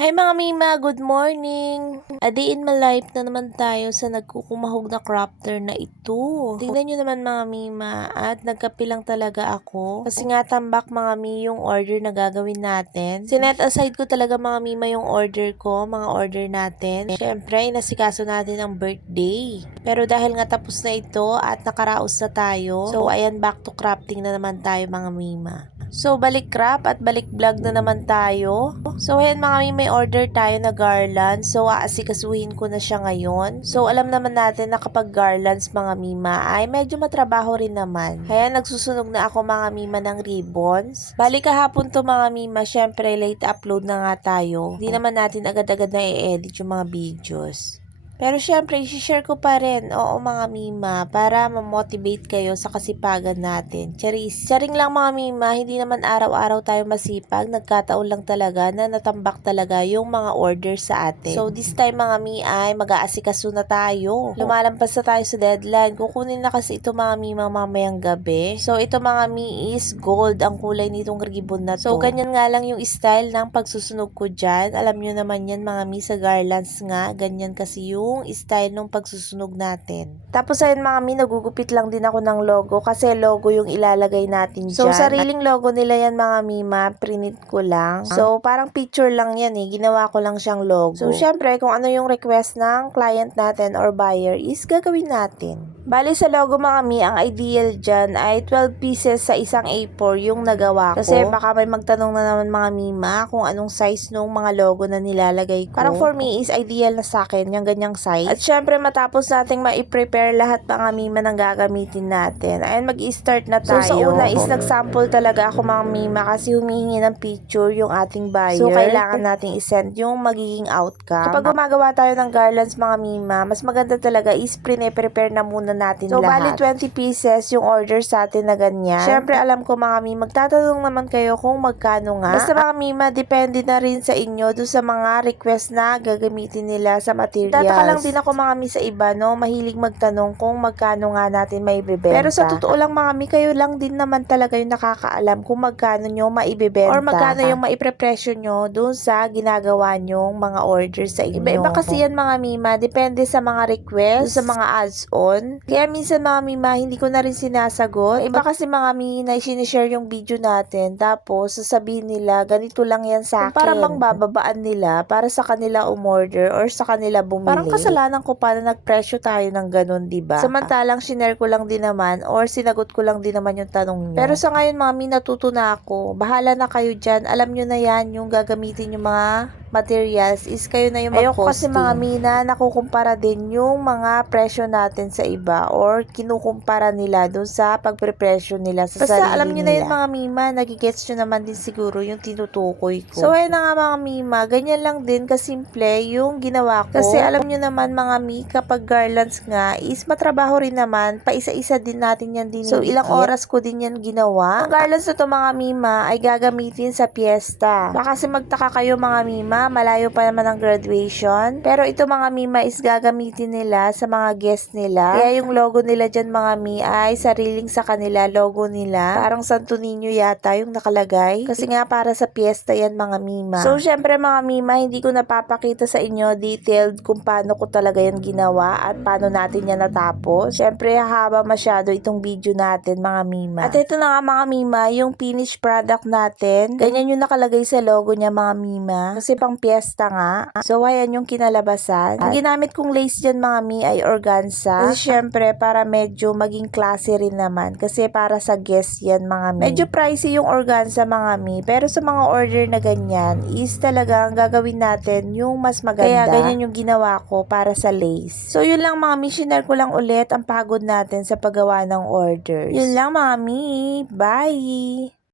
Hi mga Mima! Good morning! A day in my life na naman tayo sa nagkukumahog na crafter na ito. Tingnan nyo naman mga Mima at nagkape lang talaga ako. Kasi nga tambak mga Mi yung order na gagawin natin. Sinet aside ko talaga mga Mima yung order ko, mga order natin. Syempre, inasikaso natin ang birthday. Pero dahil nga tapos na ito at nakaraos na tayo, so ayan back to crafting na naman tayo mga Mima. So, balik craft at balik vlog na naman tayo. So, ayan mga Mi, may order tayo na garland. So, aasikasuhin ko na siya ngayon. So, alam naman natin na kapag garlands mga Mima ay medyo matrabaho rin naman. Kaya nagsusunog na ako mga Mima ng ribbons. Balik kahapon to mga Mima, syempre late upload na nga tayo. Hindi naman natin agad-agad na i-edit yung mga videos. Pero syempre, isi-share ko pa rin, oo mga Mima, para ma-motivate kayo sa kasipagan natin. Charis. Charing lang mga Mima, hindi naman araw-araw tayo masipag, nagkataon lang talaga na natambak talaga yung mga order sa atin. So this time mga Mi ay mag-aasikaso na tayo. Lumalampas na tayo sa deadline. Kukunin na kasi ito mga Mima mamayang gabi. So ito mga Mi is gold ang kulay nitong ribbon na to. So ganyan nga lang yung style ng pagsusunog ko dyan. Alam nyo naman yan mga Mi sa garlands nga, ganyan kasi yung style ng pagsusunog natin. Tapos ayun mga Mi, nagugupit lang din ako ng logo kasi logo yung ilalagay natin dyan. So sariling logo nila yan mga Mima, print ko lang. So parang picture lang yan ginawa ko lang siyang logo. So syempre kung ano yung request ng client natin or buyer is gagawin natin. Bali sa logo mga Mi, ang ideal dyan ay 12 pieces sa isang A4 yung nagawa ko. Kasi baka may magtanong na naman mga Mima kung anong size nung mga logo na nilalagay ko. Parang for me is ideal na sa akin yung ganyang size. At syempre matapos nating ma-prepare lahat mga Mima ng gagamitin natin, ayun mag-i-start na tayo. So sa una is nag-sample talaga ako mga Mima kasi humihingi ng picture yung ating buyer. So kailangan nating i-send yung magiging outcome. Kapag gumagawa tayo ng garlands mga Mima, mas maganda talaga is prepare na muna natin lahat. So bali 20 pieces yung order sa atin na ganyan. Syempre alam ko mga Mima, magtatanong naman kayo kung magkano nga. Basta mga Mima, depende na rin sa inyo do sa mga request na gagamitin nila sa materials. Tataka lang din ako mga Mi sa iba, no? Mahilig magtanong kung magkano nga natin maibebenta. Pero sa totoo lang mga Mi, kayo lang din naman talaga yung nakakaalam kung magkano nyo maibebenta. Or magkano yung maiprepresyo nyo dun sa ginagawa nyong mga orders sa inyo. Iba-iba kasi yan mga Mima, depende sa mga request, sa mga ads-on. Kaya minsan mga Mima, hindi ko na rin sinasagot. Iba kasi mga Mi, na sinishare yung video natin, tapos sasabihin nila, ganito lang yan sa akin. Para bang bababaan nila, para sa kanila umorder or sa kanila bumili. Parang kasalanan ko pa na nagpresyo tayo ng ganun, diba? Samantalang shinare ko lang din naman or sinagot ko lang din naman yung tanong nyo. Pero sa ngayon mga Mi, natuto na ako. Bahala na kayo dyan. Alam nyo na yan, yung gagamitin yung mga materials is kayo na yung mag-posting. Ayoko kasi mga Mi na nakukumpara din yung mga presyo natin sa iba or kinukumpara nila dun sa pagprepresyo nila sa sarili nila. Basta alam nyo na yun mga Mima, nagigets nyo naman din siguro yung tinutukoy ko. So ayun na nga mga Mima, ganyan lang din kasimple yung ginawa ko. Kasi alam nyo naman mga Mi, kapag garlands nga is matrabaho rin naman, pa isa-isa din natin yan din. So ilang oras ko din yan ginawa. Ang garlands na to mga Mima ay gagamitin sa piyesta. Baka kasi magtaka kayo mga Mima, malayo pa naman ang graduation. Pero ito mga Mima is gagamitin nila sa mga guest nila. Kaya yung logo nila dyan mga Mi ay sariling sa kanila logo nila. Parang Santo Niño yata yung nakalagay. Kasi nga para sa piyesta yan mga Mima. So syempre mga Mima, hindi ko napapakita sa inyo detailed kung paano ko talaga yan ginawa at paano natin yan natapos. Syempre haba masyado itong video natin mga Mima. At ito na nga mga Mima, yung finished product natin. Ganyan yung nakalagay sa logo niya mga Mima. Kasi pang piyesta nga. So ayan yung kinalabasan. Ang ginamit kong lace dyan mga Mi ay organza. Kasi syempre para medyo maging classy rin naman. Kasi para sa guest yan mga Mi. Medyo pricey yung organza mga Mi. Pero sa mga order na ganyan is talagang gagawin natin yung mas maganda. Kaya ganyan yung ginawa ko para sa lace. So yun lang mga Mi, share ko lang ulit ang pagod natin sa paggawa ng orders. Yun lang mga Mi. Bye!